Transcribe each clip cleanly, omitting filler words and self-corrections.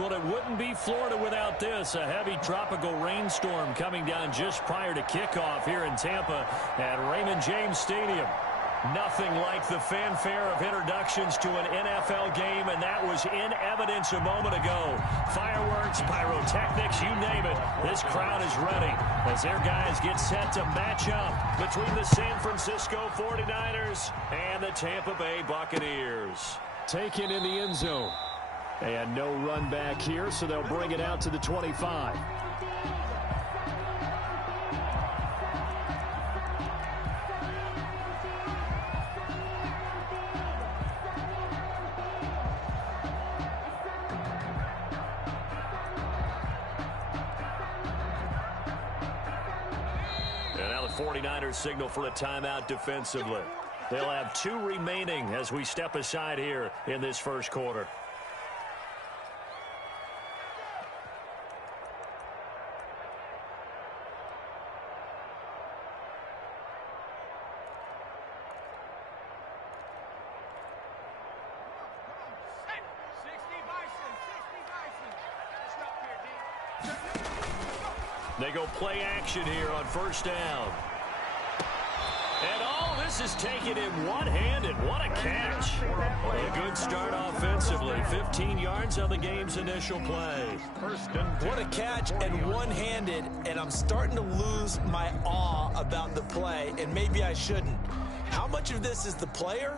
Well, it wouldn't be Florida without this. A heavy tropical rainstorm coming down just prior to kickoff here in Tampa at Raymond James Stadium. Nothing like the fanfare of introductions to an NFL game, and that was in evidence a moment ago. Fireworks, pyrotechnics, you name it. This crowd is ready as their guys get set to match up between the San Francisco 49ers and the Tampa Bay Buccaneers. Taken in the end zone. And no run back here, so they'll bring it out to the 25. And now the 49ers signal for a timeout defensively. They'll have 2 remaining as we step aside here in this first quarter. They go play action here on first down. And all this is taken in one-handed. What a catch. A good start offensively. 15 yards on the game's initial play. What a catch and one-handed, and I'm starting to lose my awe about the play, and maybe I shouldn't. How much of this is the player?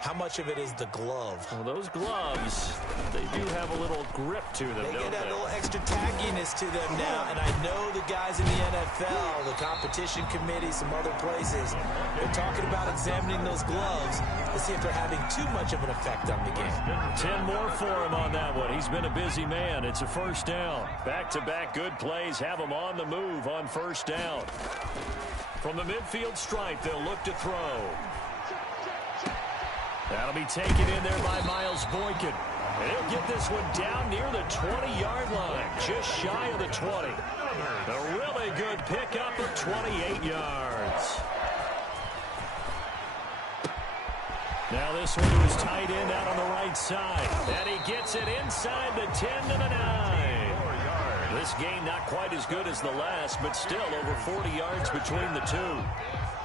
How much of it is the glove? Well, those gloves, they do have a little grip to them, They don't get that they? little extra tagginess to them now, and I know the guys in the NFL, the competition committee, some other places, they're talking about examining those gloves to see if they're having too much of an effect on the game. 10 more for him on that one. He's been a busy man. It's a first down. Back-to-back good plays have him on the move on first down. From the midfield stripe, they'll look to throw. That'll be taken in there by Miles Boykin. And he'll get this one down near the 20-yard line, just shy of the 20. A really good pickup of 28 yards. Now this one to his tight end out on the right side. And he gets it inside the 10 to the 9. This game not quite as good as the last, but still over 40 yards between the two.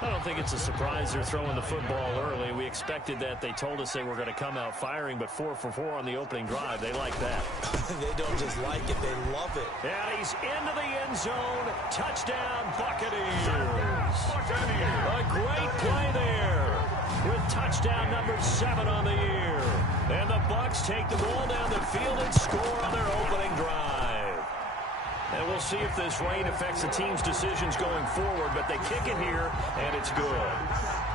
I don't think it's a surprise they're throwing the football early. We expected that. They told us they were going to come out firing, but 4 for 4 on the opening drive. They like that. They don't just like it, they love it. And he's into the end zone. Touchdown, Buccaneers. A great play there with touchdown number 7 on the year. And the Bucs take the ball down the field and score on their opening drive. And we'll see if this rain affects the team's decisions going forward, but they kick it here, and it's good.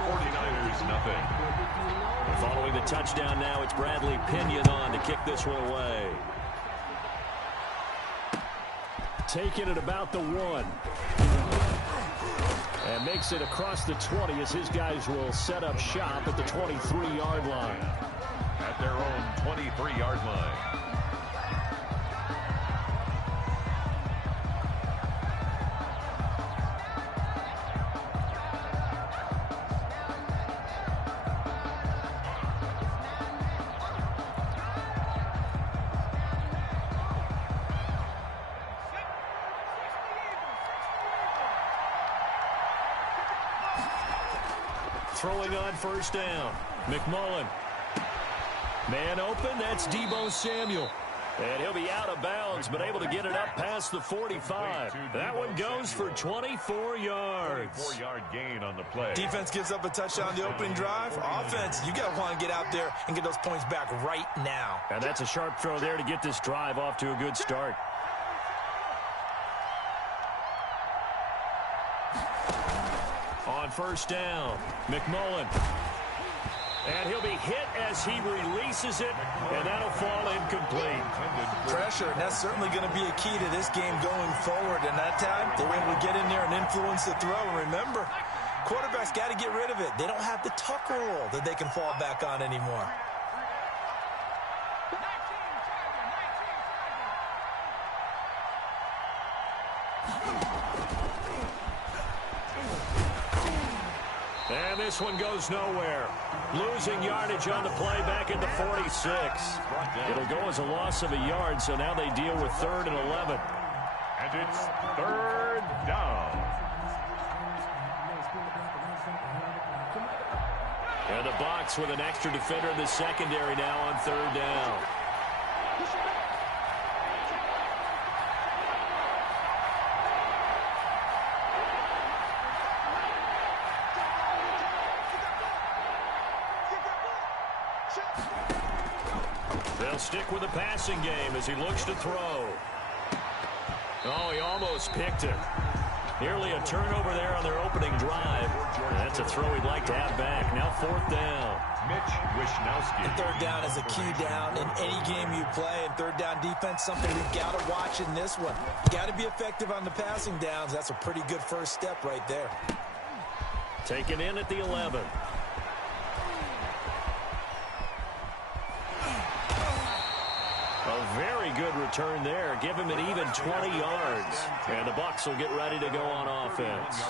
49ers, nothing. And following the touchdown now, it's Bradley Pinion on to kick this one away. Taking it about the 1. And makes it across the 20 as his guys will set up shop at the 23-yard line. At their own 23-yard line. Throwing on first down. McMullen. Man open, that's Deebo Samuel. And he'll be out of bounds, but able to get it up past the 45. That one goes for 24 yards. 4-yard gain on the play. Defense gives up a touchdown on the opening drive. Offense, you got to want to get out there and get those points back right now. And that's a sharp throw there to get this drive off to a good start. On first down, McMullen. And he'll be hit as he releases it, and that'll fall incomplete. Pressure, and that's certainly going to be a key to this game going forward. And that time, they were able to get in there and influence the throw. And remember, quarterbacks got to get rid of it. They don't have the Tucker rule that they can fall back on anymore. And this one goes nowhere. Losing yardage on the play back at the 46. It'll go as a loss of a yard, so now they deal with 3rd and 11. And it's 3rd down. And the Bucs with an extra defender in the secondary now on 3rd down. They'll stick with the passing game as he looks to throw. Oh, he almost picked it. Nearly a turnover there on their opening drive. And that's a throw he'd like to have back. Now 4th down. Mitch Wishnowsky. 3rd down is a key down in any game you play, and 3rd down defense, something we've got to watch in this one. Got to be effective on the passing downs. That's a pretty good first step right there. Taken in at the 11. A very good return there. Give him an even 20 yards. And the Bucs will get ready to go on offense.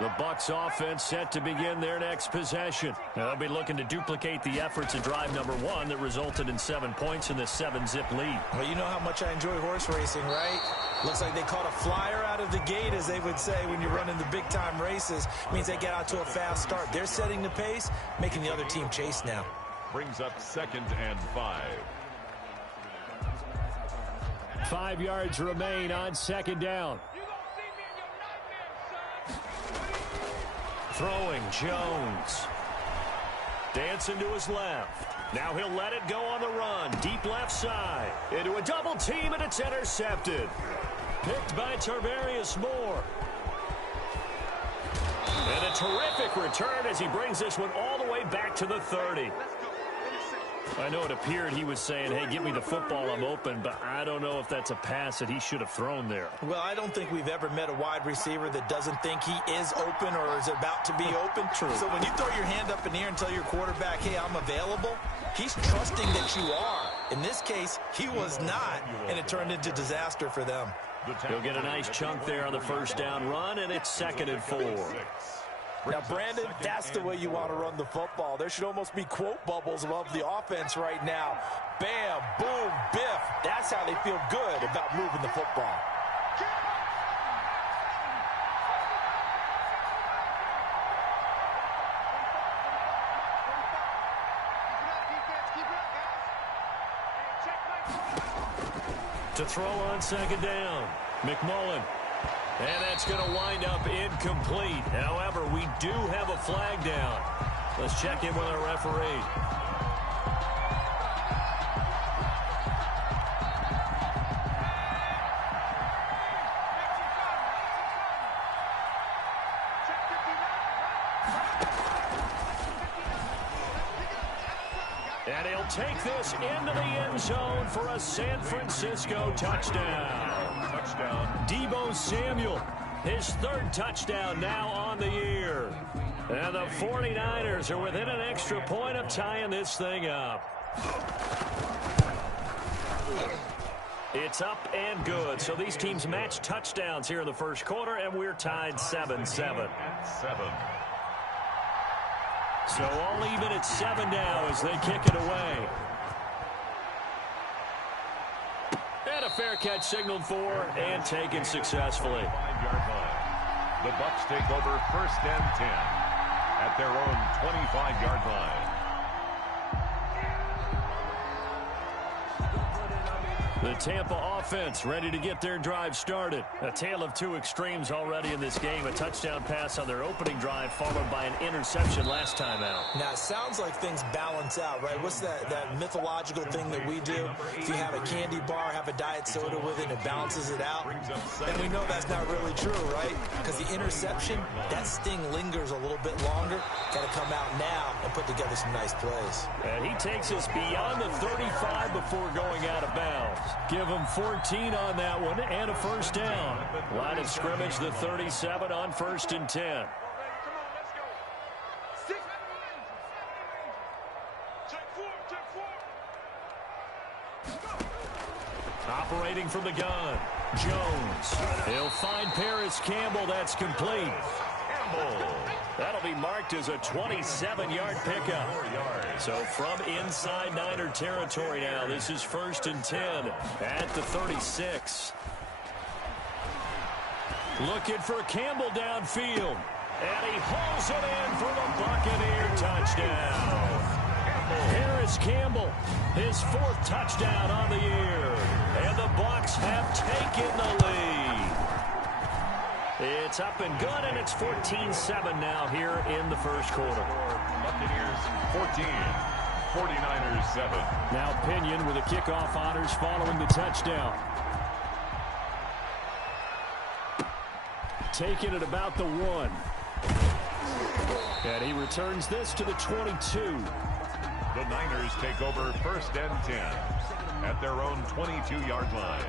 The Bucs offense set to begin their next possession. Now, they'll be looking to duplicate the efforts of drive number 1 that resulted in 7 points in this 7-zip lead. Well, you know how much I enjoy horse racing, right? Looks like they caught a flyer out of the gate, as they would say when you're running the big-time races. Means they get out to a fast start. They're setting the pace, making the other team chase now. Brings up 2nd and 5. 5 yards remain on 2nd down. Throwing Jones. Dancing to his left. Now he'll let it go on the run. Deep left side. Into a double team, and it's intercepted. Picked by Tarvarius Moore. And a terrific return as he brings this one all the way back to the 30. I know it appeared he was saying, hey, give me the football, I'm open, but I don't know if that's a pass that he should have thrown there. Well, I don't think we've ever met a wide receiver that doesn't think he is open or is about to be open. True. So when you throw your hand up in the air and tell your quarterback, hey, I'm available, he's trusting that you are. In this case, he was not, and it turned into disaster for them. He'll get a nice chunk there on the 1st down run, and it's 2nd and 4. Now, Brandon, that's the way you want to run the football. There should almost be quote bubbles above the offense right now. Bam, boom, biff. That's how they feel good about moving the football. To throw on 2nd down, McMullen. And that's going to wind up incomplete. However, we do have a flag down. Let's check in with our referee. And he'll take this into the end zone for a San Francisco touchdown. Deebo Samuel, his 3rd touchdown now on the year. And the 49ers are within an extra point of tying this thing up. It's up and good. So these teams match touchdowns here in the 1st quarter, and we're tied 7-7. So all even at 7 now as they kick it away. And a fair catch signaled for and taken successfully. 5-yard line. The Bucs take over 1st and 10 at their own 25-yard line. The Tampa offense ready to get their drive started. A tale of 2 extremes already in this game. A touchdown pass on their opening drive followed by an interception last time out. Now, it sounds like things balance out, right? What's that mythological thing that we do? If you have a candy bar, have a diet soda with it, it balances it out. And we know that's not really true, right? Because the interception, that sting lingers a little bit longer. Got to come out now and put together some nice plays. And he takes us beyond the 35 before going out of bounds. Give him 14 on that one and a 1st down. Line of scrimmage, the 37 on 1st and 10. Initiating from the gun. Jones. He'll find Paris Campbell. That's complete. That'll be marked as a 27-yard pickup. So from inside Niner territory now, this is 1st and 10 at the 36. Looking for Campbell downfield. And he hauls it in for the Buccaneer touchdown. Paris Campbell, his 4th touchdown on the year. And the Bucs have taken the lead. It's up and good, and it's 14-7 now here in the first quarter. Buccaneers 14, 49ers 7. Now Pinion with the kickoff honors following the touchdown. Taking it about the 1. And he returns this to the 22. The Niners take over 1st and 10 at their own 22-yard line.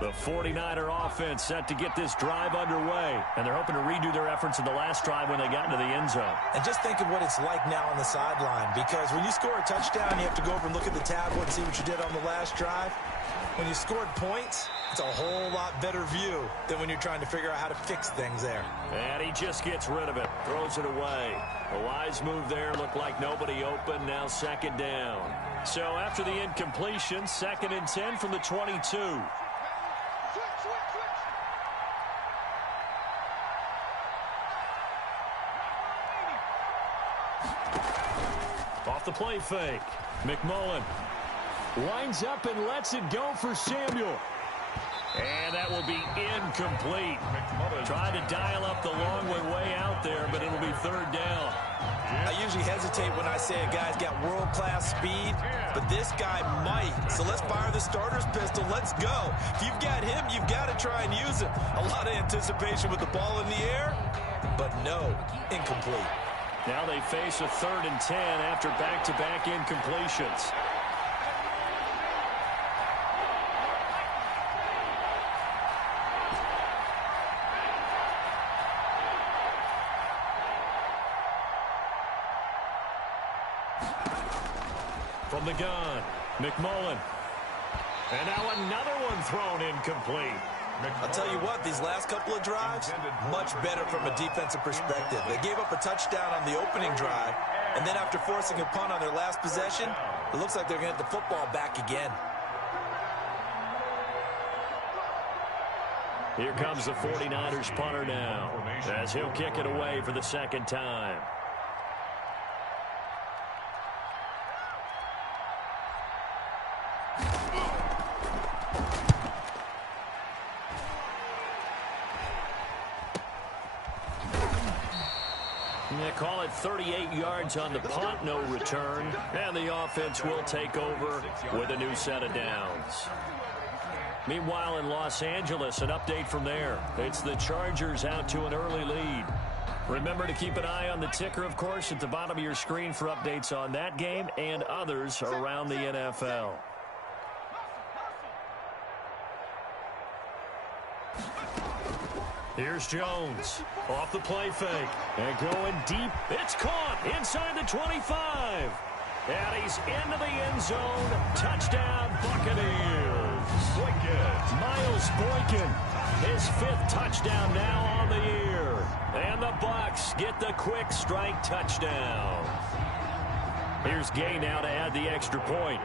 The 49er offense set to get this drive underway. And they're hoping to redo their efforts in the last drive when they got into the end zone. And just think of what it's like now on the sideline, because when you score a touchdown, you have to go over and look at the tablet and see what you did on the last drive. When you scored points, it's a whole lot better view than when you're trying to figure out how to fix things there. And he just gets rid of it, throws it away. A wise move there, looked like nobody open, now 2nd down. So after the incompletion, 2nd and 10 from the 22. Off the play fake. McMullen winds up and lets it go for Samuel. And that will be incomplete. Trying to dial up the long way out there, but it'll be 3rd down. I usually hesitate when I say a guy's got world-class speed, but this guy might. So let's fire the starter's pistol. Let's go. If you've got him, you've got to try and use him. A lot of anticipation with the ball in the air, but no, incomplete. Now they face a 3rd and 10 after back-to-back incompletions. From the gun, McMullen. And now another one thrown incomplete. I'll tell you what, these last couple of drives, much better from a defensive perspective. They gave up a touchdown on the opening drive, and then after forcing a punt on their last possession, it looks like they're going to get the football back again. Here comes the 49ers punter now, as he'll kick it away for the 2nd time. They call it 38 yards on the punt, no return. And the offense will take over with a new set of downs. Meanwhile, in Los Angeles, an update from there. It's the Chargers out to an early lead. Remember to keep an eye on the ticker, of course, at the bottom of your screen for updates on that game and others around the NFL. Here's Jones off the play fake and going deep. It's caught inside the 25. And he's into the end zone. Touchdown, Buccaneers. Miles Boykin, his 5th touchdown now on the year. And the Bucs get the quick strike touchdown. Here's Gay now to add the extra point.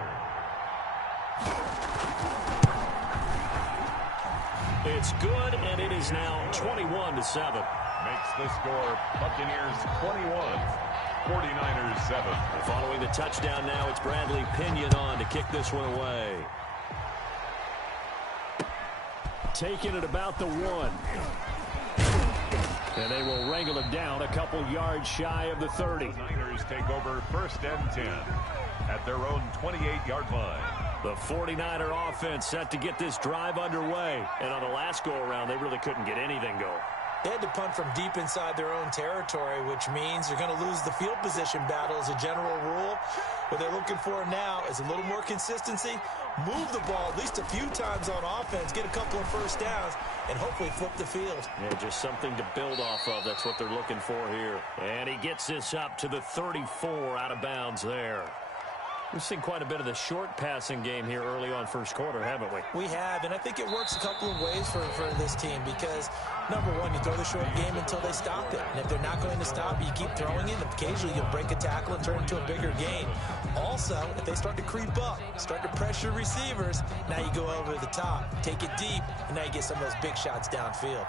It's good, and it is now 21-7. Makes the score Buccaneers 21, 49ers 7. Following the touchdown now, it's Bradley Pinion on to kick this one away. Taking it about the 1. And they will wrangle it down a couple yards shy of the 30. The Niners take over 1st and 10 at their own 28-yard line. The 49er offense set to get this drive underway. And on the last go-around, they really couldn't get anything going. They had to punt from deep inside their own territory, which means they're going to lose the field position battle as a general rule. What they're looking for now is a little more consistency, move the ball at least a few times on offense, get a couple of first downs, and hopefully flip the field. Yeah, just something to build off of. That's what they're looking for here. And he gets this up to the 34 out of bounds there. We've seen quite a bit of the short passing game here early on first quarter, haven't we? We have, and I think it works a couple of ways for this team because, number one, you throw the short game until they stop it. And if they're not going to stop, you keep throwing it, and occasionally you'll break a tackle and turn it into a bigger gain. Also, if they start to creep up, start to pressure receivers, now you go over the top, take it deep, and now you get some of those big shots downfield.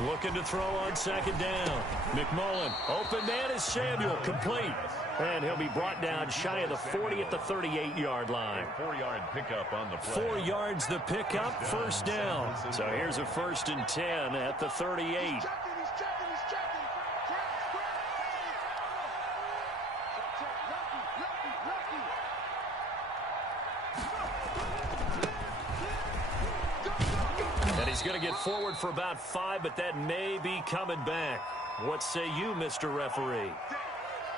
Looking to throw on second down. McMullen, open man is Samuel, complete. And he'll be brought down shy of the 40 at the 38-yard line. 4-yard pickup on the play. 4 yards the pickup, first down. So here's a 1st and 10 at the 38. He's going to get forward for about 5, but that may be coming back. What say you, Mr. Referee?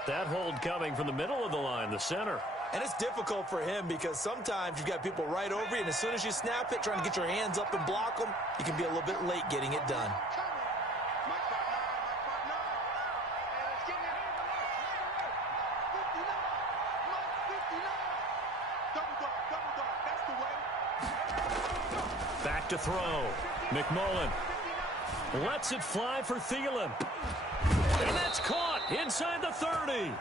That hold coming from the middle of the line, the center. And it's difficult for him because sometimes you've got people right over you, and as soon as you snap it, trying to get your hands up and block them, you can be a little bit late getting it done. Back to throw. McMullen lets it fly for Thielen. And that's caught inside the 30.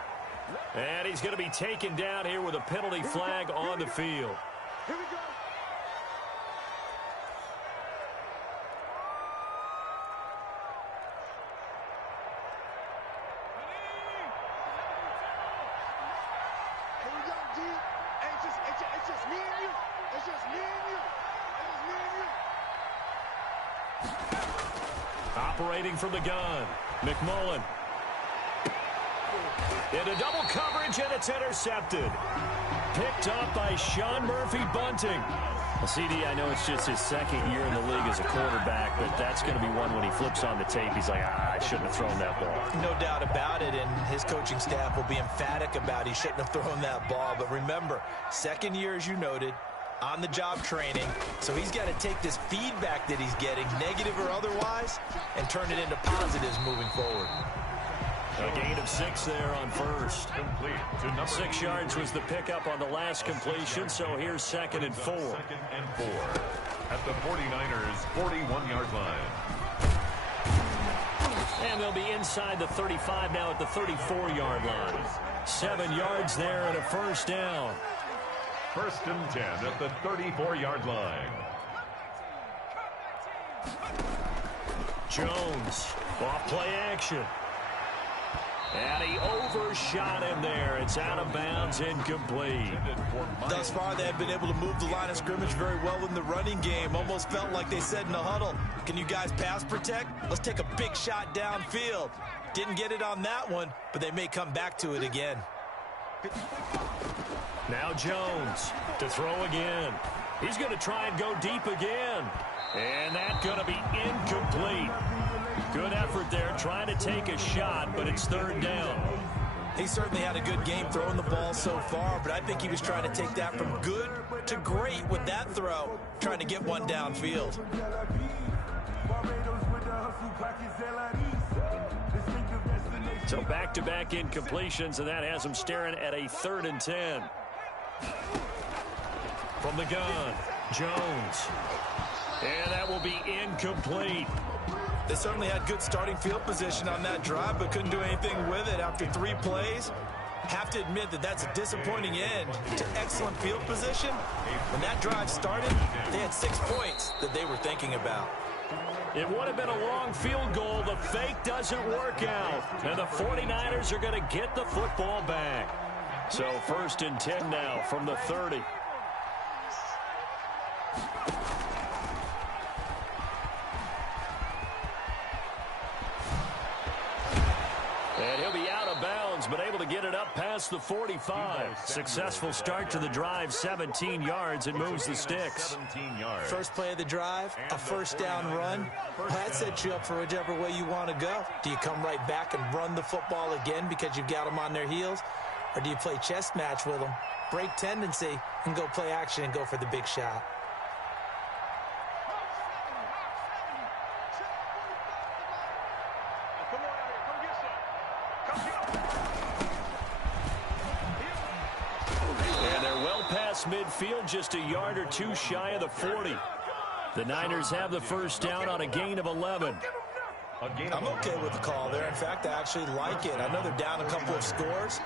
And he's going to be taken down here with a penalty flag on the field. Here we go. Here we go, G. It's just me and you. It's just me and you. Operating from the gun, McMullen. Into double coverage, and it's intercepted. Picked up by Sean Murphy-Bunting. Well, CD, I know it's just his second year in the league as a quarterback, but that's going to be one when he flips on the tape. He's like, I shouldn't have thrown that ball. No doubt about it, and his coaching staff will be emphatic about he shouldn't have thrown that ball. But remember, second year, as you noted, on-the-job training, so he's got to take this feedback that he's getting, negative or otherwise, and turn it into positives moving forward. A gain of 6 there on first. Complete to number 6 yards was the pickup on the last completion, so here's 2nd and 4. 2nd and 4 at the 49ers' 41-yard line. And they'll be inside the 35 now at the 34-yard line. 7 yards there and a first down. 1st and 10 at the 34-yard line. Jones, off play action. And he overshot him there. It's out of bounds, incomplete. Thus far, they have been able to move the line of scrimmage very well in the running game. Almost felt like they said in the huddle, can you guys pass protect? Let's take a big shot downfield. Didn't get it on that one, but they may come back to it again. Now Jones to throw again. He's going to try and go deep again. And that's going to be incomplete. Good effort there, trying to take a shot, but it's 3rd down. He certainly had a good game throwing the ball so far, but I think he was trying to take that from good to great with that throw, trying to get one downfield. So back-to-back incompletions, and that has him staring at a 3rd and 10. From the gun, Jones. And that will be incomplete. They certainly had good starting field position on that drive, but couldn't do anything with it after 3 plays. Have to admit that that's a disappointing end to excellent field position. When that drive started, they had 6 points that they were thinking about. It would have been a long field goal. The fake doesn't work out. And the 49ers are going to get the football back. So 1st and 10 now from the 30. And he'll be out of bounds, but able to get it up past the 45. Successful start to the drive, 17 yards. It moves the sticks. 17 yards. First play of the drive, a first down run. That sets you up for whichever way you want to go. Do you come right back and run the football again because you've got them on their heels? Or do you play chess match with them, break tendency, and go play action and go for the big shot? And they're well past midfield, just a yard or two shy of the 40. The Niners have the first down on a gain of 11. I'm okay with the call there. In fact, I actually like it. I know they're down a couple of scores,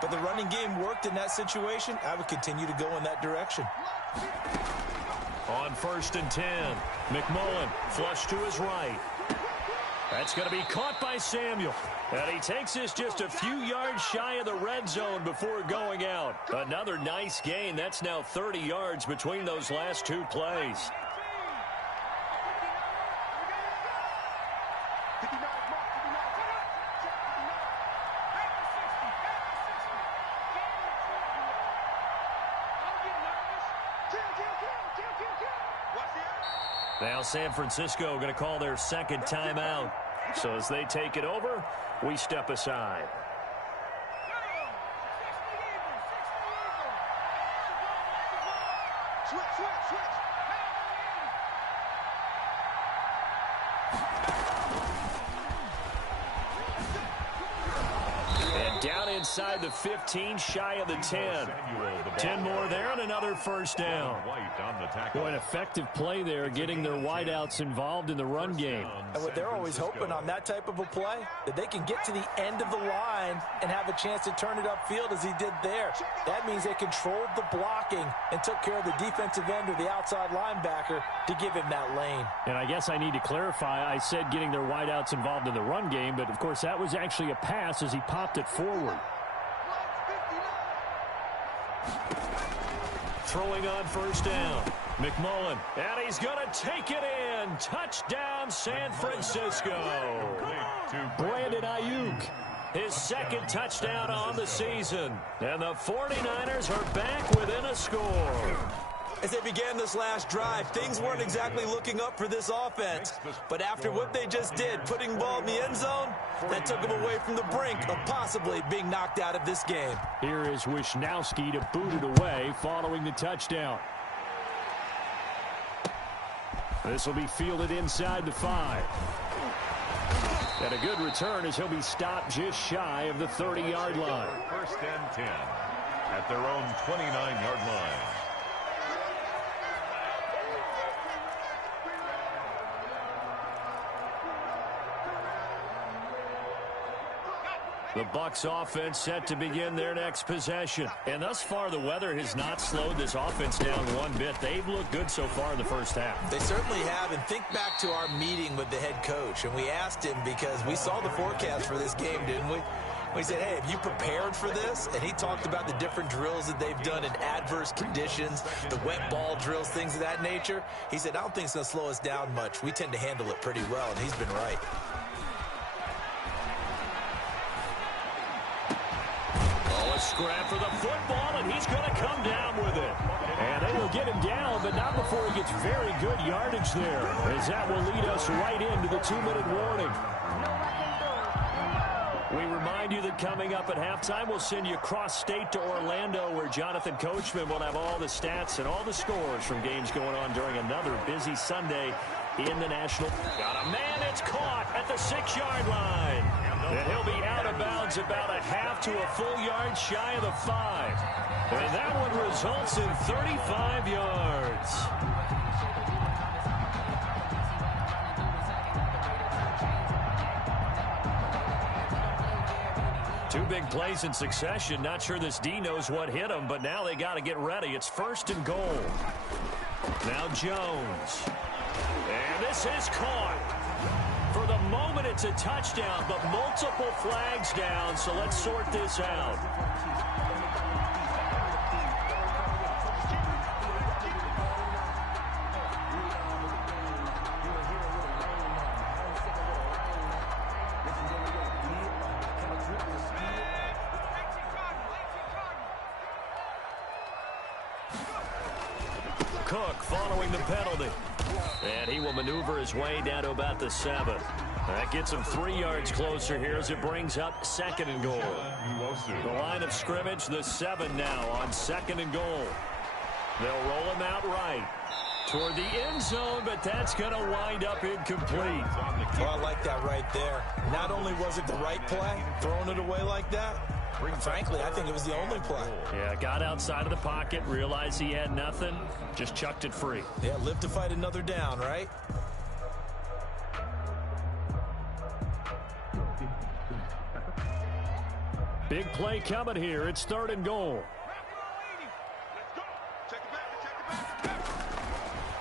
but the running game worked in that situation. I would continue to go in that direction. On 1st and 10, McMullen flush to his right. That's going to be caught by Samuel. And he takes this just a few yards shy of the red zone before going out. Another nice gain. That's now 30 yards between those last two plays. Now San Francisco going to call their second timeout. So as they take it over, we step aside. And down inside the 15, shy of the 10. 10 more there and another first down. Boy, an effective play there, getting their wideouts involved in the run game. And what they're always hoping on that type of a play, that they can get to the end of the line and have a chance to turn it upfield as he did there. That means they controlled the blocking and took care of the defensive end or the outside linebacker to give him that lane. And I guess I need to clarify, I said getting their wideouts involved in the run game, but of course that was actually a pass as he popped it forward. Throwing on first down, McMullen, and he's going to take it in. Touchdown, San Francisco. Brandon Ayuk. His second touchdown on the season. And the 49ers are back within a score. As they began this last drive, things weren't exactly looking up for this offense. But after what they just did, putting the ball in the end zone, that took them away from the brink of possibly being knocked out of this game. Here is Wisnowski to boot it away following the touchdown. This will be fielded inside the 5. And a good return as he'll be stopped just shy of the 30-yard line. 1st and 10 at their own 29-yard line. The Bucs offense set to begin their next possession. And thus far, the weather has not slowed this offense down one bit. They've looked good so far in the first half. They certainly have. And think back to our meeting with the head coach. And we asked him because we saw the forecast for this game, didn't we? We said, hey, have you prepared for this? And he talked about the different drills that they've done in adverse conditions, the wet ball drills, things of that nature. He said, I don't think it's going to slow us down much. We tend to handle it pretty well, and he's been right. A scrap for the football, and he's going to come down with it. And they will get him down, but not before he gets very good yardage there, as that will lead us right into the 2-minute warning. We remind you that coming up at halftime, we'll send you cross-state to Orlando, where Jonathan Coachman will have all the stats and all the scores from games going on during another busy Sunday in the National. Got a man, it's caught at the 6-yard line. And he'll be out of bounds about a half to a full yard shy of the 5. And that one results in 35 yards. Two big plays in succession. Not sure this D knows what hit him, but now they got to get ready. It's 1st and goal. Now Jones. And this is caught. For the moment, it's a touchdown, but multiple flags down, so let's sort this out. Cook following the penalty. And he will maneuver his way down to about the 7. That gets him 3 yards closer here as it brings up 2nd and goal. The line of scrimmage, the 7 now on 2nd and goal. They'll roll him out right toward the end zone, but that's going to wind up incomplete. Oh, I like that right there. Not only was it the right play, throwing it away like that, frankly, I think it was the only play. Yeah, got outside of the pocket, realized he had nothing, just chucked it free. Yeah, live to fight another down, right? Big play coming here. It's 3rd and goal.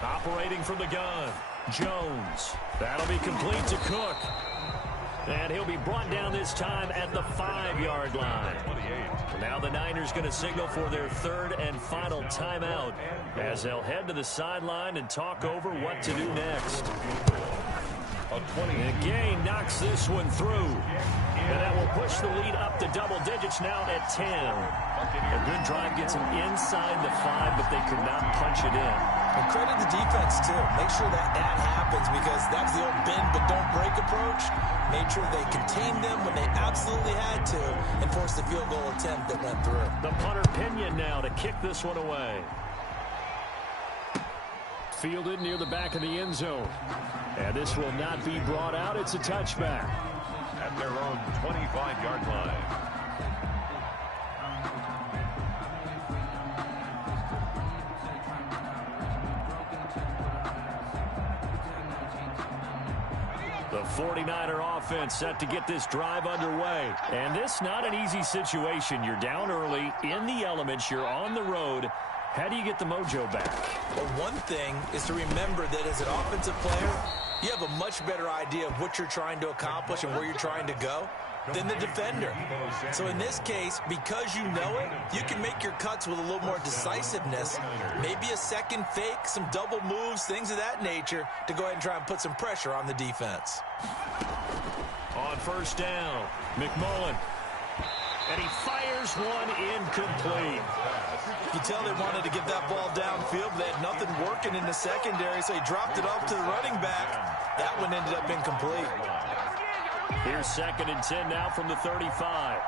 Operating from the gun, Jones. That'll be complete to Cook. And he'll be brought down this time at the 5-yard line. Now the Niners going to signal for their 3rd and final timeout as they'll head to the sideline and talk over what to do next. The gain knocks this one through. And that will push the lead up to double digits now at 10. A good drive gets them inside the 5, but they could not punch it in. And credit the defense, too. Make sure that happens because that's the old bend but don't break approach. Made sure they contained them when they absolutely had to and forced the field goal attempt that went through. The punter Pinion now to kick this one away. Fielded near the back of the end zone. And this will not be brought out. It's a touchback. At their own 25-yard line. The 49er offense set to get this drive underway. And this not an easy situation. You're down early, in the elements, you're on the road. How do you get the mojo back? Well, one thing is to remember that as an offensive player, you have a much better idea of what you're trying to accomplish and where you're trying to go than the defender. So in this case, because you know it, you can make your cuts with a little more decisiveness, maybe a second fake, some double moves, things of that nature, to go ahead and try and put some pressure on the defense. On 1st down, McMullen. And he fires one incomplete. You tell they wanted to get that ball downfield, but they had nothing working in the secondary, so he dropped it off to the running back. That one ended up incomplete. Here's 2nd and 10 now from the 35.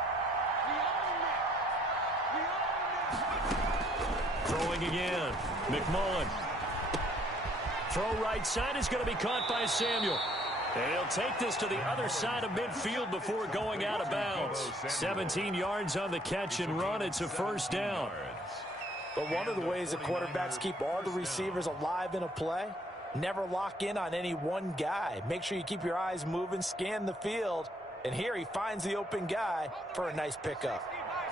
Throwing again. McMullen. Throw right side is going to be caught by Samuel. And he'll take this to the other side of midfield before going out of bounds. 17 yards on the catch and run. It's a 1st down. But one of the ways that quarterbacks keep all the receivers alive in a play, never lock in on any one guy. Make sure you keep your eyes moving, scan the field. And here he finds the open guy for a nice pickup.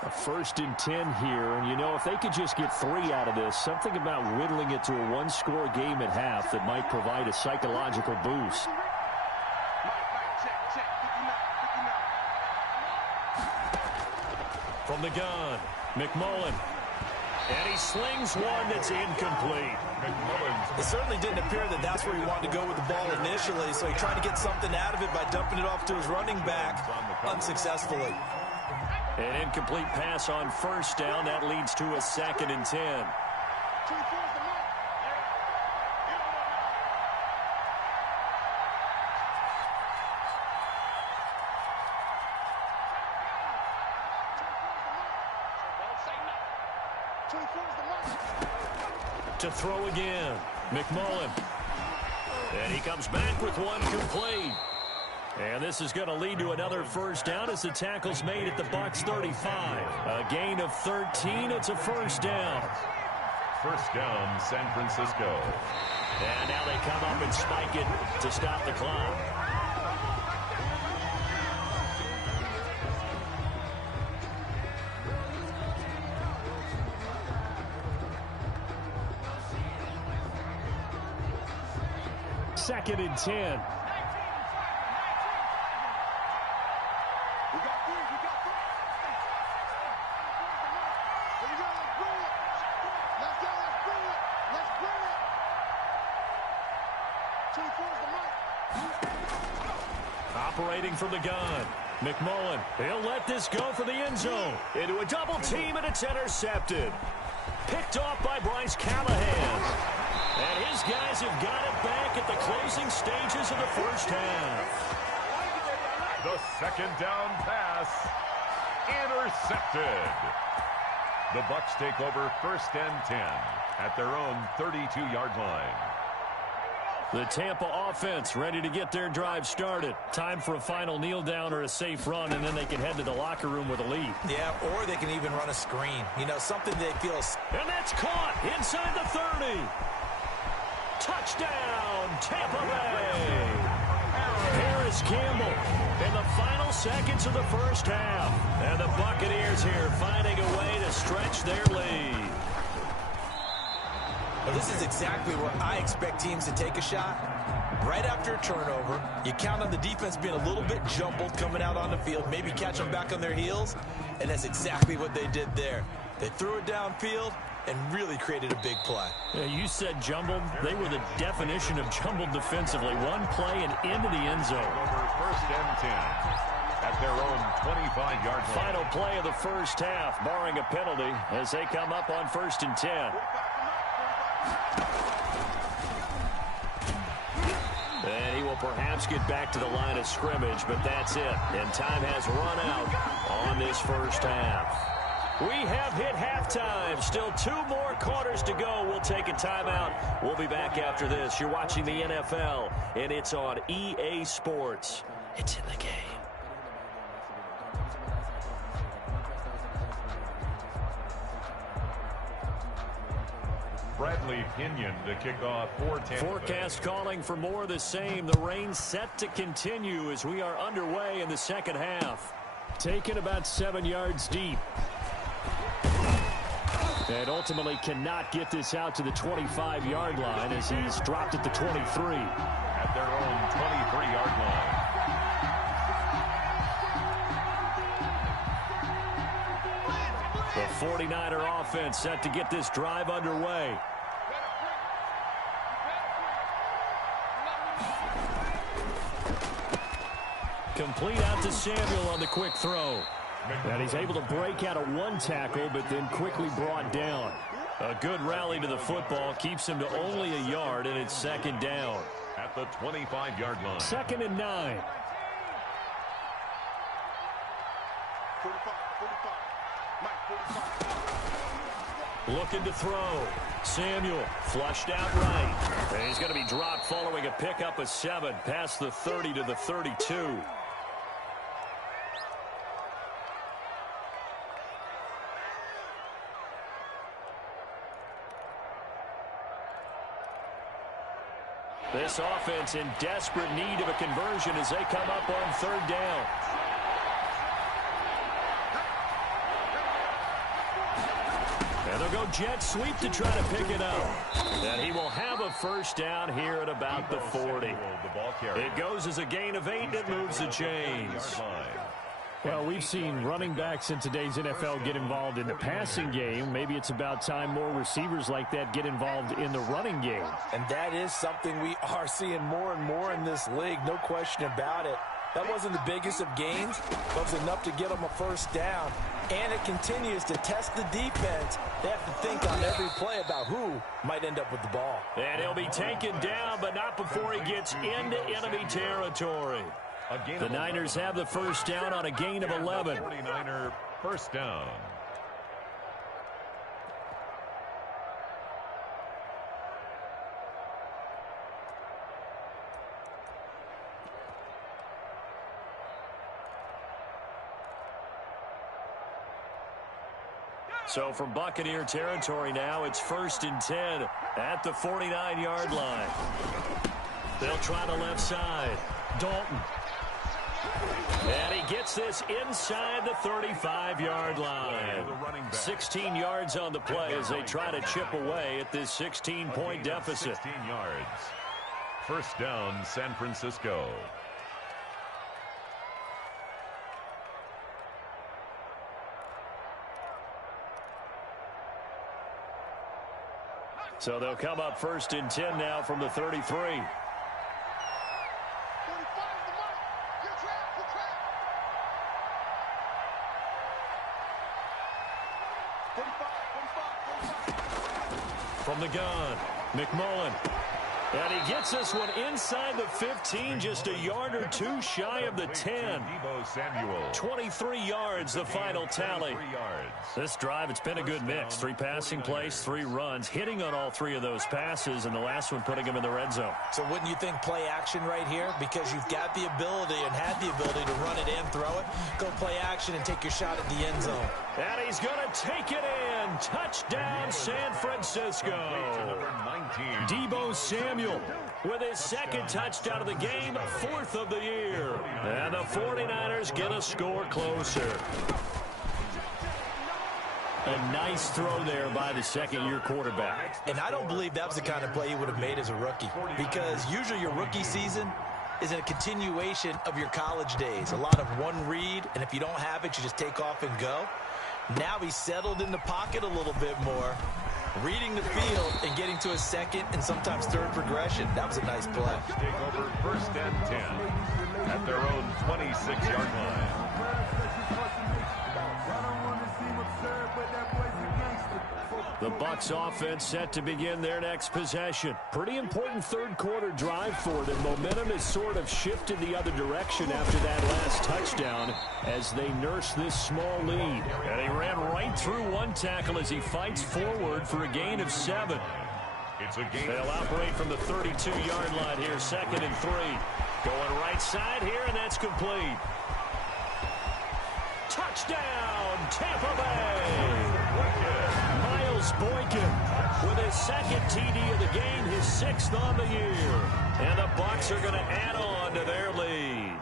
A 1st and 10 here. And, you know, if they could just get 3 out of this, something about whittling it to a 1-score game at half that might provide a psychological boost. From the gun, McMullen. And he slings one that's incomplete. It certainly didn't appear that that's where he wanted to go with the ball initially, so he tried to get something out of it by dumping it off to his running back unsuccessfully. An incomplete pass on 1st down. That leads to a 2nd and 10. To throw again, McMullen. And he comes back with one complete. And this is going to lead to another 1st down as the tackle's made at the Bucs 35. A gain of 13. It's a 1st down. 1st down, San Francisco. And now they come up and spike it to stop the clock. Second and 10. Operating from the gun, McMullen. He'll let this go for the end zone. Into a double team, and it's intercepted. Picked off by Bryce Callahan. And his guys have got it back at the closing stages of the first half. The second down pass intercepted. The Bucs take over 1st and 10 at their own 32-yard line. The Tampa offense ready to get their drive started. Time for a final kneel down or a safe run, and then they can head to the locker room with a lead. Yeah, or they can even run a screen. You know, something they feel. And that's caught inside the 30. Touchdown, Tampa Bay. Harris Campbell in the final seconds of the first half. And the Buccaneers here finding a way to stretch their lead. Well, this is exactly where I expect teams to take a shot. Right after a turnover, you count on the defense being a little bit jumbled coming out on the field, maybe catch them back on their heels, and that's exactly what they did there. They threw it downfield and really created a big play. Yeah, you said jumbled. They were the definition of jumbled defensively. One play and into the end zone. Over 1st and 10 at their own 25-yard line. Final play of the first half, barring a penalty, as they come up on 1st and 10. And he will perhaps get back to the line of scrimmage, but that's it. And time has run out on this first half. We have hit halftime. Still 2 more quarters to go. We'll take a timeout. We'll be back after this. You're watching the NFL, and it's on EA Sports. It's in the game. Bradley Pinion to kick off for Tampa. Forecast calling for more of the same. The rain set to continue as we are underway in the second half. Taken about 7 yards deep. And ultimately cannot get this out to the 25-yard line as he's dropped at the 23. At their own 23-yard line. The 49er offense set to get this drive underway. Complete out to Samuel on the quick throw. And he's able to break out of 1 tackle, but then quickly brought down. A good rally to the football keeps him to only a yard, and it's 2nd down. At the 25-yard line. 2nd and 9. 45. Looking to throw. Samuel flushed out right. And he's going to be dropped following a pickup of 7 past the 30 to the 32. This offense in desperate need of a conversion as they come up on 3rd down. And they'll go jet sweep to try to pick it up. And he will have a first down here at about the 40. It goes as a gain of 8, and it moves the chains. Well, we've seen running backs in today's NFL get involved in the passing game. Maybe it's about time more receivers like that get involved in the running game. And that is something we are seeing more and more in this league, no question about it. That wasn't the biggest of gains, but it was enough to get them a first down. And it continues to test the defense. They have to think on every play about who might end up with the ball. And he'll be taken down, but not before he gets into enemy territory. The Niners have the first down on a gain of 11. 49er first down. So from Buccaneer territory now, it's 1st and 10 at the 49-yard line. They'll try the left side. Dalton. And he gets this inside the 35-yard line. 16 yards on the play as they try to chip away at this 16-point deficit. 16 yards. First down, San Francisco. So they'll come up 1st and 10 now from the 33. From the gun, McMullen. And he gets this one inside the 15, just a yard or two shy of the 10. Deebo Samuel. 23 yards, the final tally. 23 yards. This drive, it's been a good mix. 3 passing plays, 3 runs, hitting on all 3 of those passes, and the last one putting him in the red zone. So wouldn't you think play action right here? Because you've got the ability and had the ability to run it in, throw it, go play action, and take your shot at the end zone. And he's going to take it in. Touchdown, San Francisco. Number 19. Deebo Samuel with his second touchdown of the game, 4th of the year. And the 49ers get a score closer. A nice throw there by the second-year quarterback. And I don't believe that was the kind of play he would have made as a rookie, because usually your rookie season is a continuation of your college days. A lot of one read, and if you don't have it, you just take off and go. Now he's settled in the pocket a little bit more, reading the field and getting to a second and sometimes third progression. That was a nice play. Take over 1st and 10 at their own 26-yard line. The Bucs offense set to begin their next possession. Pretty important third quarter drive for them. Momentum has sort of shifted the other direction after that last touchdown as they nurse this small lead. And he ran right through one tackle as he fights forward for a gain of 7. It's a game. They'll operate from the 32-yard line here, 2nd and 3. Going right side here, and that's complete. Touchdown, Tampa Bay! Miles Boykin with his second TD of the game, his 6th on the year. And the Bucs are going to add on to their lead.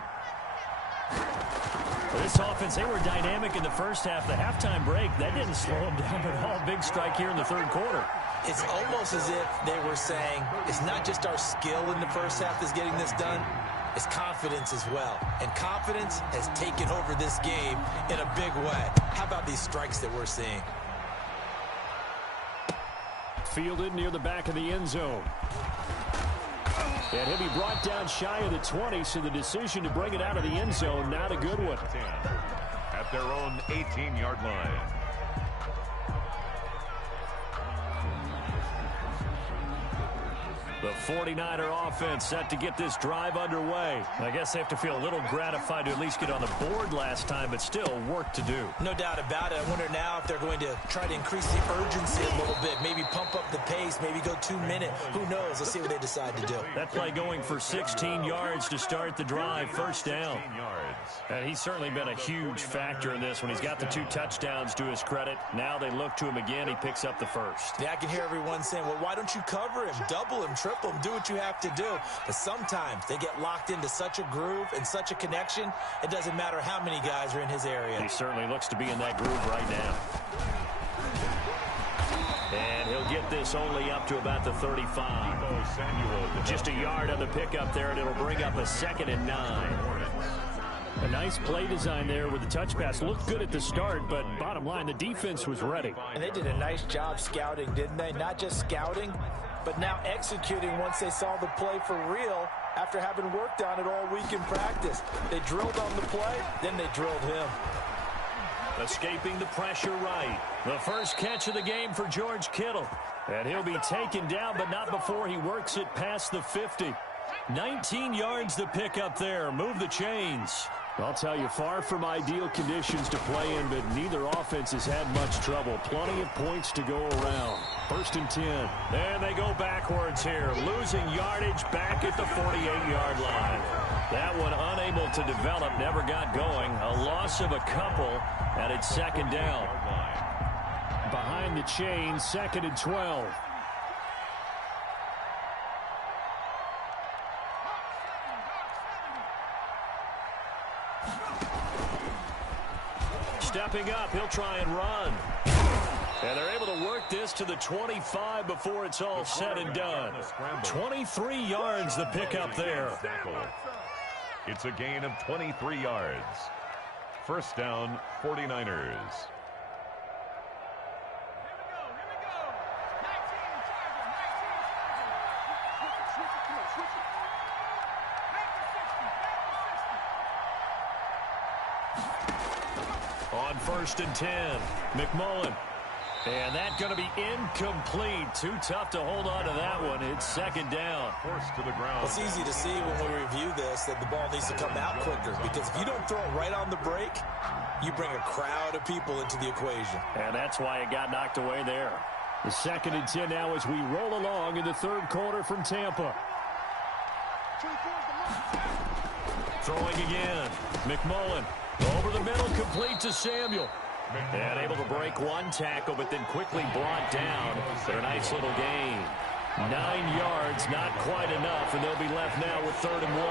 This offense, they were dynamic in the first half. The halftime break, that didn't slow them down at all. Big strike here in the third quarter. It's almost as if they were saying, it's not just our skill in the first half that's getting this done, it's confidence as well. And confidence has taken over this game in a big way. How about these strikes that we're seeing? Fielded near the back of the end zone. And he'll be brought down shy of the 20, so the decision to bring it out of the end zone, not a good one. At their own 18-yard line. The 49er offense set to get this drive underway. I guess they have to feel a little gratified to at least get on the board last time, but still work to do. No doubt about it. I wonder now if they're going to try to increase the urgency a little bit, maybe pump up the pace, maybe go 2-minute. Who knows? Let's see what they decide to do. That play going for 16 yards to start the drive, 1st down. And he's certainly been a huge factor in this when he's got the 2 touchdowns to his credit. Now they look to him again. He picks up the 1st. Yeah, I can hear everyone saying, well, why don't you cover him, double him, triple him, do what you have to do. But sometimes they get locked into such a groove and such a connection, it doesn't matter how many guys are in his area. He certainly looks to be in that groove right now. And he'll get this only up to about the 35. Just a yard on the pickup there, and it'll bring up a 2nd and 9. A nice play design there with the touch pass. Looked good at the start, but bottom line, the defense was ready. And they did a nice job scouting, didn't they? Not just scouting, but now executing once they saw the play for real after having worked on it all week in practice. They drilled on the play, then they drilled him. Escaping the pressure right. The first catch of the game for George Kittle. And he'll be taken down, but not before he works it past the 50. 19 yards to pick up there. Move the chains. I'll tell you, far from ideal conditions to play in, but neither offense has had much trouble. Plenty of points to go around. 1st and 10. And they go backwards here. Losing yardage back at the 48-yard line. That one unable to develop, never got going. A loss of a couple, and it's 2nd down. Behind the chains, 2nd and 12. Stepping up, he'll try and run. And they're able to work this to the 25 before it's all said and done. 23 yards the pickup there. It's a gain of 23 yards. 1st down, 49ers. On 1st and 10, McMullen. And that's going to be incomplete. Too tough to hold on to that one. It's second down. Forced to the ground. It's easy to see when we review this that the ball needs to come out quicker, because if you don't throw it right on the break, you bring a crowd of people into the equation. And that's why it got knocked away there. The 2nd and 10 now as we roll along in the 3rd quarter from Tampa. Throwing again. McMullen over the middle, complete to Samuel. And able to break one tackle, but then quickly brought down for a nice little gain. 9 yards, not quite enough, and they'll be left now with 3rd and 1.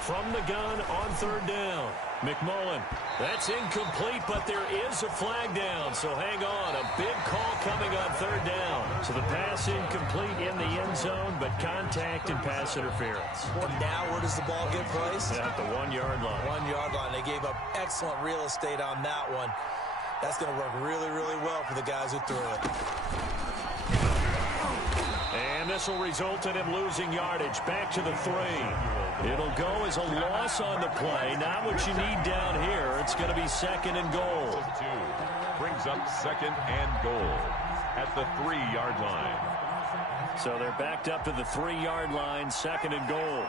From the gun on 3rd down. McMullen. That's incomplete, but there is a flag down, so hang on. A big call coming on 3rd down. So the pass incomplete in the end zone, but contact and pass interference. Now where does the ball get placed? At the 1-yard line. 1-yard line. They gave up excellent real estate on that one. That's going to work really, really well for the guys who threw it. And this will result in him losing yardage. Back to the 3. It'll go as a loss on the play. Not what you need down here. It's going to be 2nd and goal. 2 brings up 2nd and goal at the 3-yard line. So they're backed up to the 3-yard line, 2nd and goal.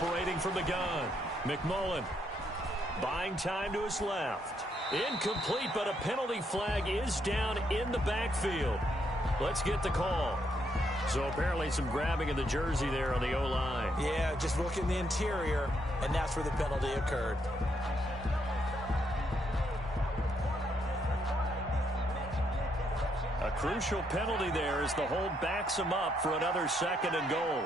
Operating from the gun, McMullen buying time to his left. Incomplete, but a penalty flag is down in the backfield. Let's get the call. So apparently some grabbing of the jersey there on the O-line. Yeah, just look in the interior, and that's where the penalty occurred. A crucial penalty there as the hold backs him up for another 2nd and goal.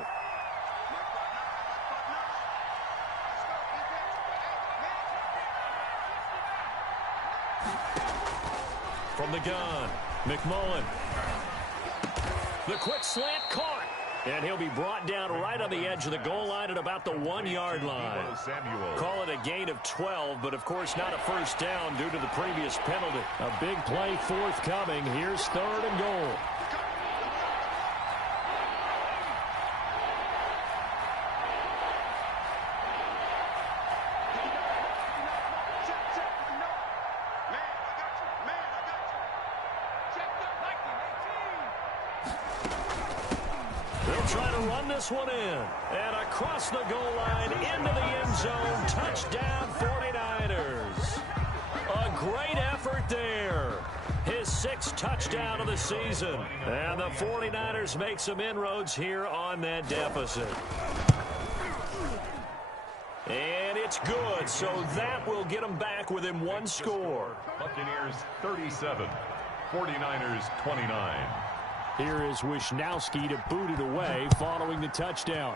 From the gun, McMullen. The quick slant caught. And he'll be brought down right on the edge of the goal line at about the 1-yard line. Call it a gain of 12, but of course not a first down due to the previous penalty. A big play forthcoming. Here's 3rd and goal. One in, and across the goal line into the end zone. Touchdown 49ers. A great effort there. His 6th touchdown of the season, and the 49ers make some inroads here on that deficit. And it's good, so that will get them back within 1 score. Buccaneers 37, 49ers 29. Here is Wisnowski to boot it away following the touchdown.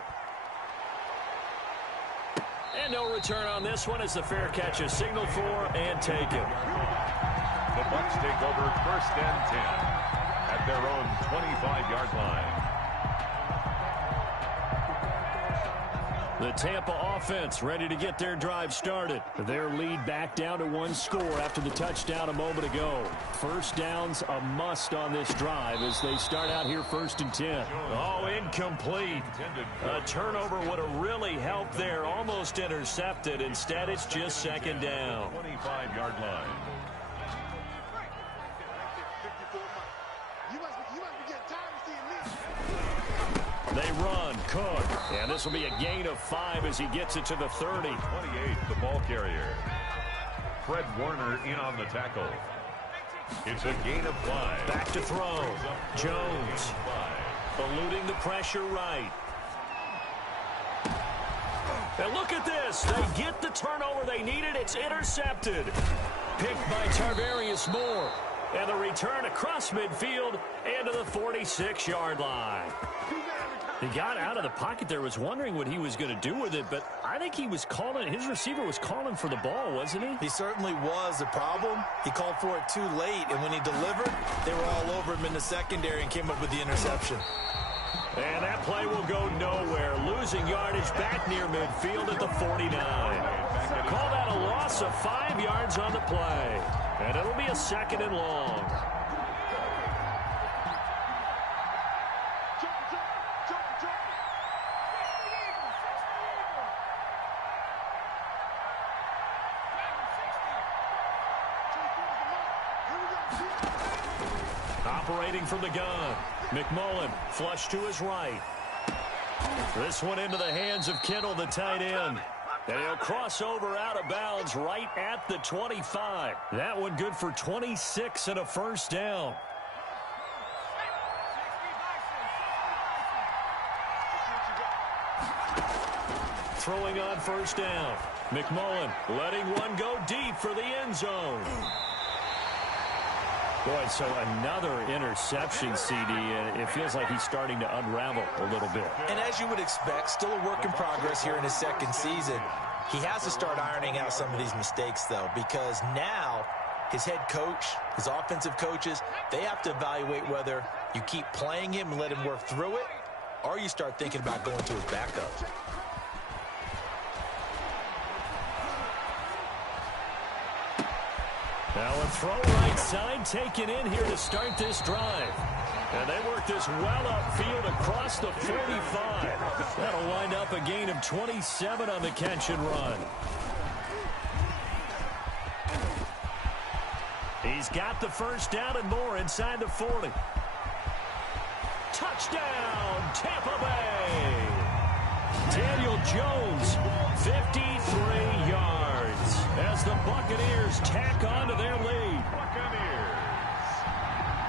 And no return on this one as the fair catch is signaled for and taken. The Bucs take over 1st and 10 at their own 25-yard line. The Tampa offense ready to get their drive started. Their lead back down to 1 score after the touchdown a moment ago. First down's a must on this drive as they start out here 1st and 10. Oh, incomplete. A turnover would have really helped there. Almost intercepted. Instead, it's just 2nd down. 25-yard line. They run, Cook, and this will be a gain of 5 as he gets it to the 30. 28, the ball carrier. Fred Warner in on the tackle. It's a gain of 5. Back to throw. Jones eluding the pressure right. And look at this. They get the turnover they needed. It's intercepted. Picked by Tarvarius Moore. And the return across midfield and to the 46-yard line. He got out of the pocket there, was wondering what he was going to do with it, but I think he was calling, his receiver was calling for the ball, wasn't he? He certainly was. The problem, he called for it too late, and when he delivered, they were all over him in the secondary and came up with the interception. And that play will go nowhere. Losing yardage back near midfield at the 49. Call that a loss loss of 5 yards on the play. And it'll be a 2nd and long. Operating from the gun, McMullen flush to his right. This one into the hands of Kittle, the tight end. And he'll cross over out of bounds right at the 25. That one good for 26 and a first down. Throwing on first down. McMullen letting one go deep for the end zone. Boy, so another interception, CD, and it feels like he's starting to unravel a little bit. And as you would expect, still a work in progress here in his 2nd season. He has to start ironing out some of these mistakes, though, because now his head coach, his offensive coaches, they have to evaluate whether you keep playing him and let him work through it, or you start thinking about going to his backup. Now a throw right side taken in here to start this drive. And they work this well upfield across the 45. That'll wind up a gain of 27 on the catch and run. He's got the first down and more inside the 40. Touchdown, Tampa Bay. Daniel Jones, 53 yards. As the Buccaneers tack on to their lead.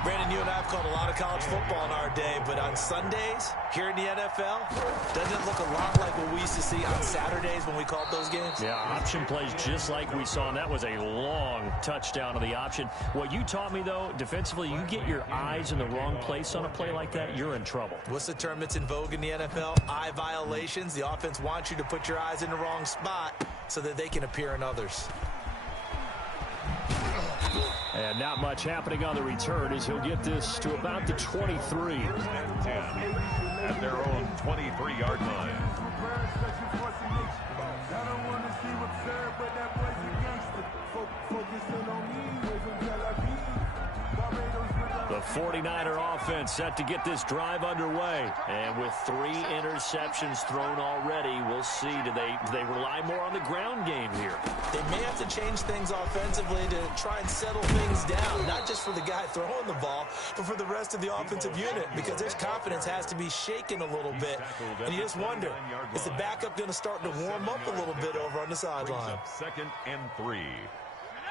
Brandon, you and I have called a lot of college football in our day, but on Sundays here in the NFL, doesn't it look a lot like what we used to see on Saturdays when we called those games? Yeah, option plays just like we saw, and that was a long touchdown on the option. What you taught me, though, defensively, you get your eyes in the wrong place on a play like that, you're in trouble. What's the term that's in vogue in the NFL? Eye violations. The offense wants you to put your eyes in the wrong spot so that they can appear in others. And not much happening on the return as he'll get this to about the 23. And 10 at their own 23-yard line. The 49er offense set to get this drive underway. And with 3 interceptions thrown already, we'll see. Do they rely more on the ground game here? They may have to change things offensively to try and settle things down, not just for the guy throwing the ball, but for the rest of the offensive unit, because their confidence has to be shaken a little bit. And you just wonder, is the backup going to start to warm up a little bit over on the sideline? 2nd and 3.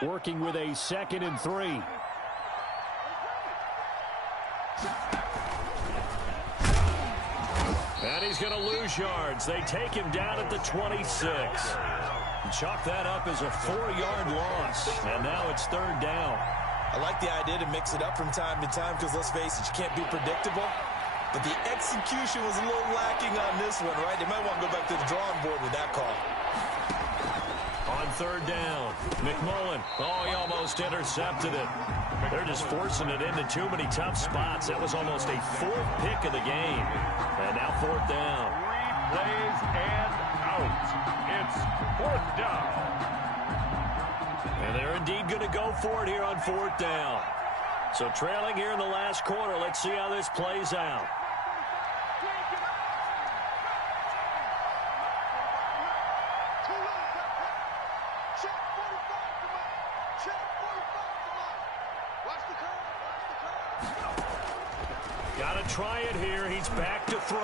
Working with a 2nd and 3. And he's going to lose yards. They take him down at the 26. Chalk that up as a 4-yard loss. And now it's 3rd down. I like the idea to mix it up from time to time because, let's face it, you can't be predictable. But the execution was a little lacking on this one, right? They might want to go back to the drawing board with that call. On 3rd down, McMullen. Oh, he almost intercepted it. They're just forcing it into too many tough spots. That was almost a 4th pick of the game. And now 4th down. 3 plays and out. It's 4th down. And they're indeed going to go for it here on 4th down. So trailing here in the last quarter. Let's see how this plays out. Got to try it here. He's back to throw.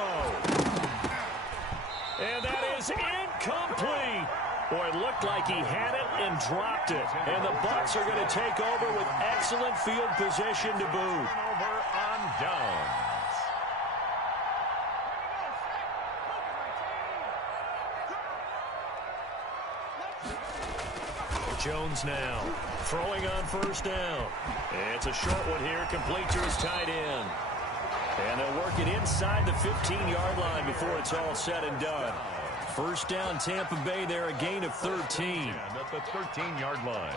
And that is incomplete. Boy, it looked like he had it and dropped it. And the Bucs are going to take over with excellent field position to boot. Over on downs. Jones now throwing on 1st down. It's a short one here, complete to his tight end. And they'll work it inside the 15-yard line before it's all said and done. 1st down, Tampa Bay there, a gain of 13. At the 13-yard line.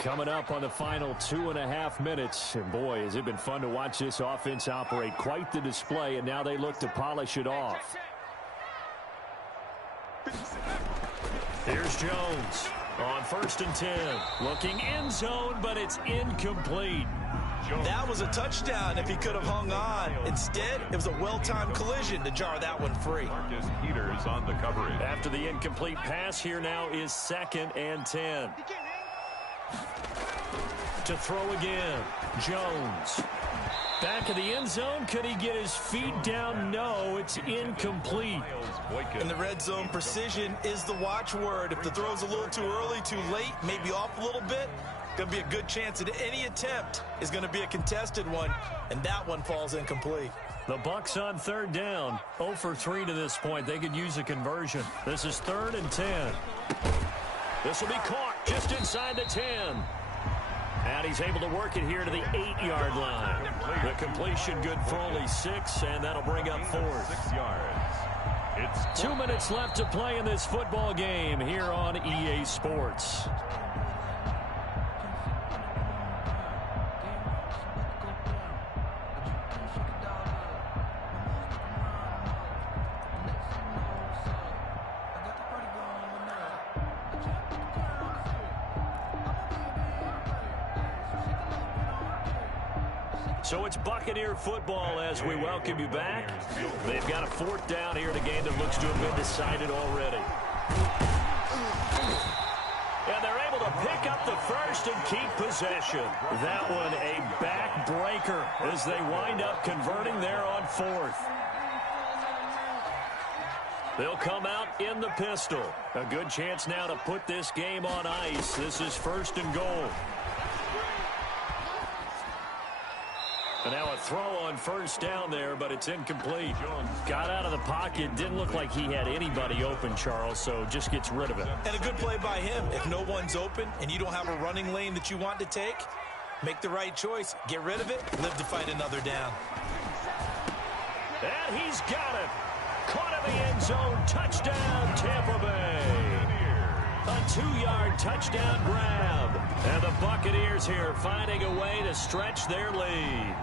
Coming up on the final 2.5 minutes. And boy, has it been fun to watch this offense operate. Quite the display, and now they look to polish it off. Here's Jones. On 1st and 10. Looking end zone, but it's incomplete. That was a touchdown if he could have hung on. Instead, it was a well-timed collision to jar that one free. Marcus Peters on the coverage. After the incomplete pass, here now is 2nd and 10. To throw again, Jones. Back of the end zone. Could he get his feet down? No, it's incomplete. In the red zone, precision is the watchword. If the throw's a little too early, too late, maybe off a little bit, going to be a good chance that any attempt is going to be a contested one, and that one falls incomplete. The Bucs on 3rd down. 0 for 3 to this point. They could use a conversion. This is 3rd and 10. This will be caught just inside the 10. And he's able to work it here to the 8-yard line. The completion good for only 6, and that'll bring up 4th. 6 yards. It's 2 minutes left to play in this football game here on EA Sports. So it's Buccaneer football as we welcome you back. They've got a 4th down here in a game that looks to have been decided already. And they're able to pick up the 1st and keep possession. That one a backbreaker as they wind up converting there on 4th. They'll come out in the pistol. A good chance now to put this game on ice. This is 1st and goal. And now a throw on 1st down there, but it's incomplete. Got out of the pocket. Didn't look like he had anybody open, Charles, so just gets rid of it. And a good play by him. If no one's open and you don't have a running lane that you want to take, make the right choice. Get rid of it. Live to fight another down. And he's got it. Caught in the end zone. Touchdown, Tampa Bay. A 2-yard touchdown grab. And the Buccaneers here finding a way to stretch their lead.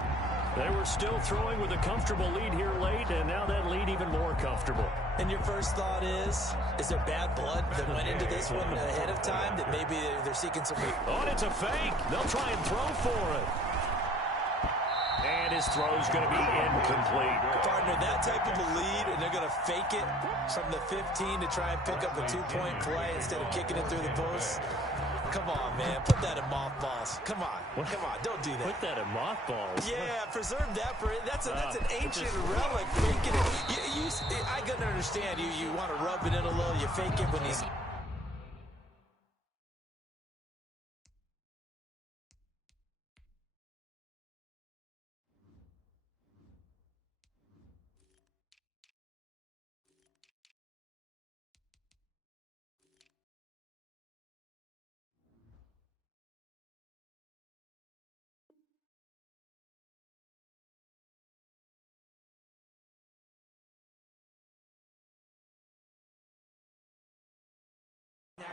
They were still throwing with a comfortable lead here late, and now that lead even more comfortable. And your first thought is there bad blood that went into this one ahead of time that maybe they're seeking some... Oh, and it's a fake. They'll try and throw for it. And his throw's going to be incomplete. Partner, that type of a lead, and they're going to fake it from the 15 to try and pick up a 2-point play instead of kicking it through the post. Come on, man. Put that in mothballs. Come on. Come on. Don't do that. Put that in mothballs. Yeah, preserve that for it. That's an ancient relic. Faking it. I can understand you want to rub it in a little. You fake it when he's...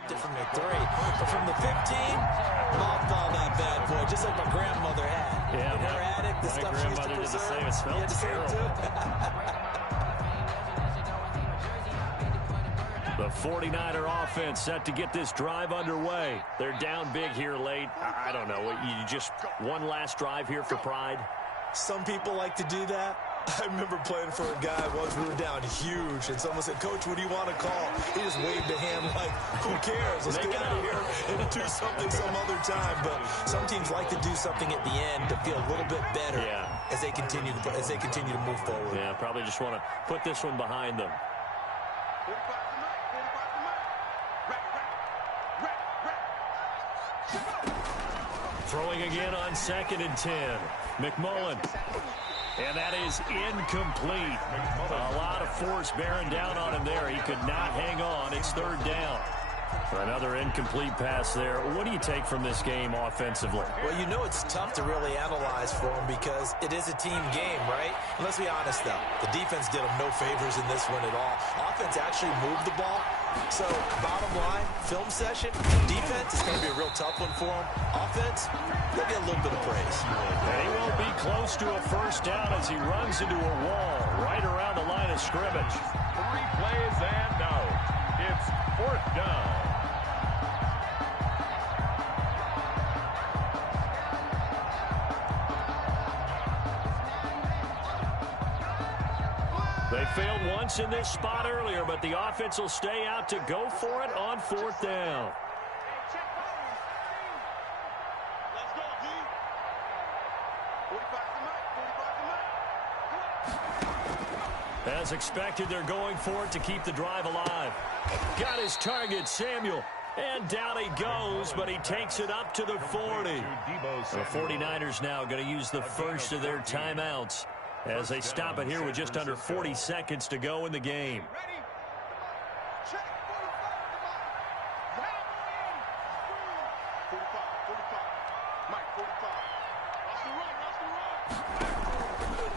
from the 3, but from the 15, mothball that bad boy, just like my grandmother had. Yeah, in her attic, the stuff she used to preserve. did the same. It smelled terrible. The 49er offense set to get this drive underway. They're down big here late. I don't know. You just one last drive here for pride? Some people like to do that. I remember playing for a guy once. We were down huge, and someone said, "Coach, what do you want to call?" He just waved a hand like, "Who cares? Let's get out of here and do something some other time." But some teams like to do something at the end to feel a little bit better as they continue to move forward. Yeah, probably just want to put this one behind them. Throwing again on 2nd and 10. McMullen. And that is incomplete. A lot of force bearing down on him there. He could not hang on. It's 3rd down. Another incomplete pass there. What do you take from this game offensively? Well, you know it's tough to really analyze for them because it is a team game, right? And let's be honest, though. The defense did them no favors in this one at all. Offense actually moved the ball. So, bottom line, film session, defense is going to be a real tough one for them. Offense, they'll get a little bit of praise. And he won't be close to a 1st down as he runs into a wall right around the line of scrimmage. 3 plays and out. It's 4th down. It failed once in this spot earlier, but the offense will stay out to go for it on 4th down. Let's go, D. 45 to Mike. As expected, they're going for it to keep the drive alive. Got his target, Samuel. And down he goes, but he takes it up to the 40. The 49ers now going to use the first of their timeouts as they stop it here with just under 40 seconds to go in the game. Ready? Check. 45. 45. Mike, 45. Watch the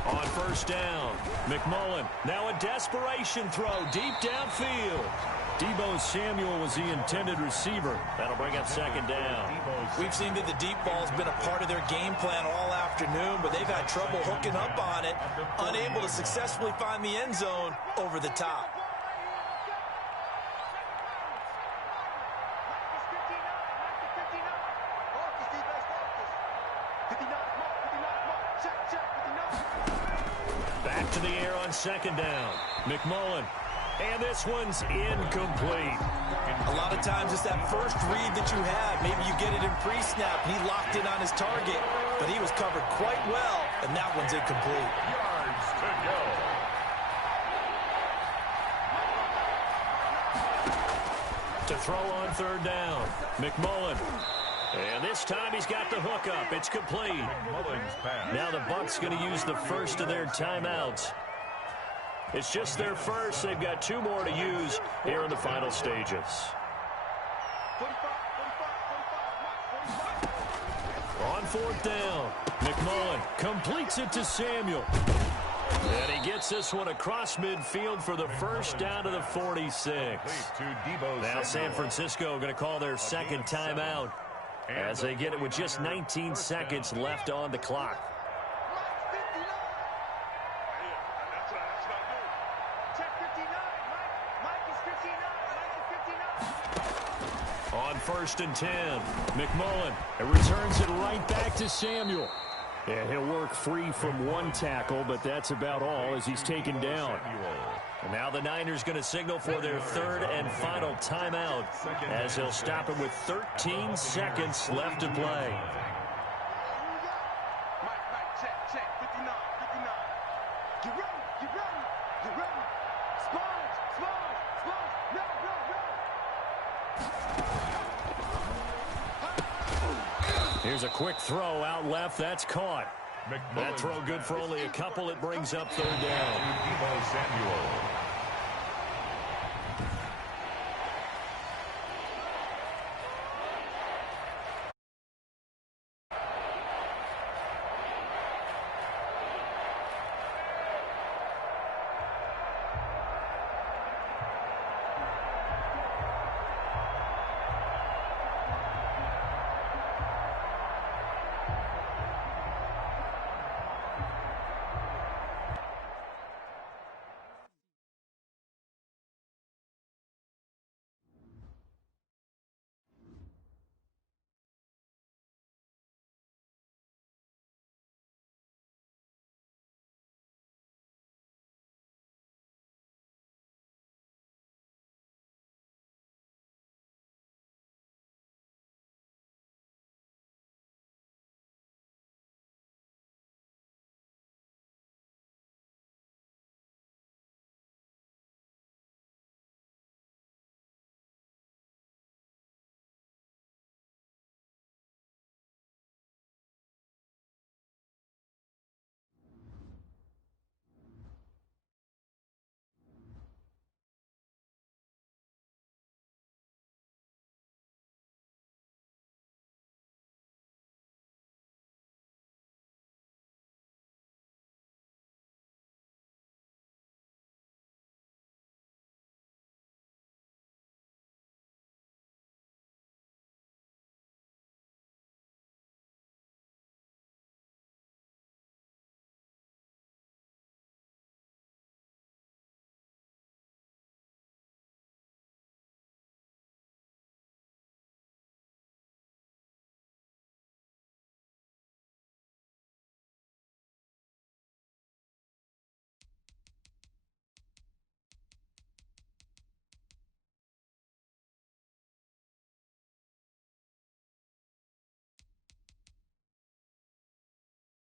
run. On 1st down, McMullen. Now a desperation throw deep downfield. Deebo Samuel was the intended receiver. That'll bring up 2nd down. We've seen that the deep ball's been a part of their game plan all afternoon, but they've had trouble hooking up on it, unable to successfully find the end zone over the top. Back to the air on 2nd down. McMullen. And this one's incomplete. A lot of times it's that first read that you have. Maybe you get it in pre-snap. He locked in on his target, but he was covered quite well, and that one's incomplete. Yards to go. To throw on 3rd down. McMullen. And this time he's got the hook up. It's complete. Now the Bucs going to use the first of their timeouts. It's just their first. They've got 2 more to use here in the final stages. On 4th down, McMullen completes it to Samuel. And he gets this one across midfield for the first down to the 46. Now San Francisco going to call their 2nd timeout as they get it with just 19 seconds left on the clock. On 1st and 10, McMullen returns it right back to Samuel. And he'll work free from 1 tackle, but that's about all as he's taken down. And now the Niners going to signal for their 3rd and final timeout as they'll stop it with 13 seconds left to play. Mike, check. 59. Get ready. Sponge. No. Here's a quick throw out left. That's caught. That throw good for only a couple. It brings up 3rd down. Deebo Samuel.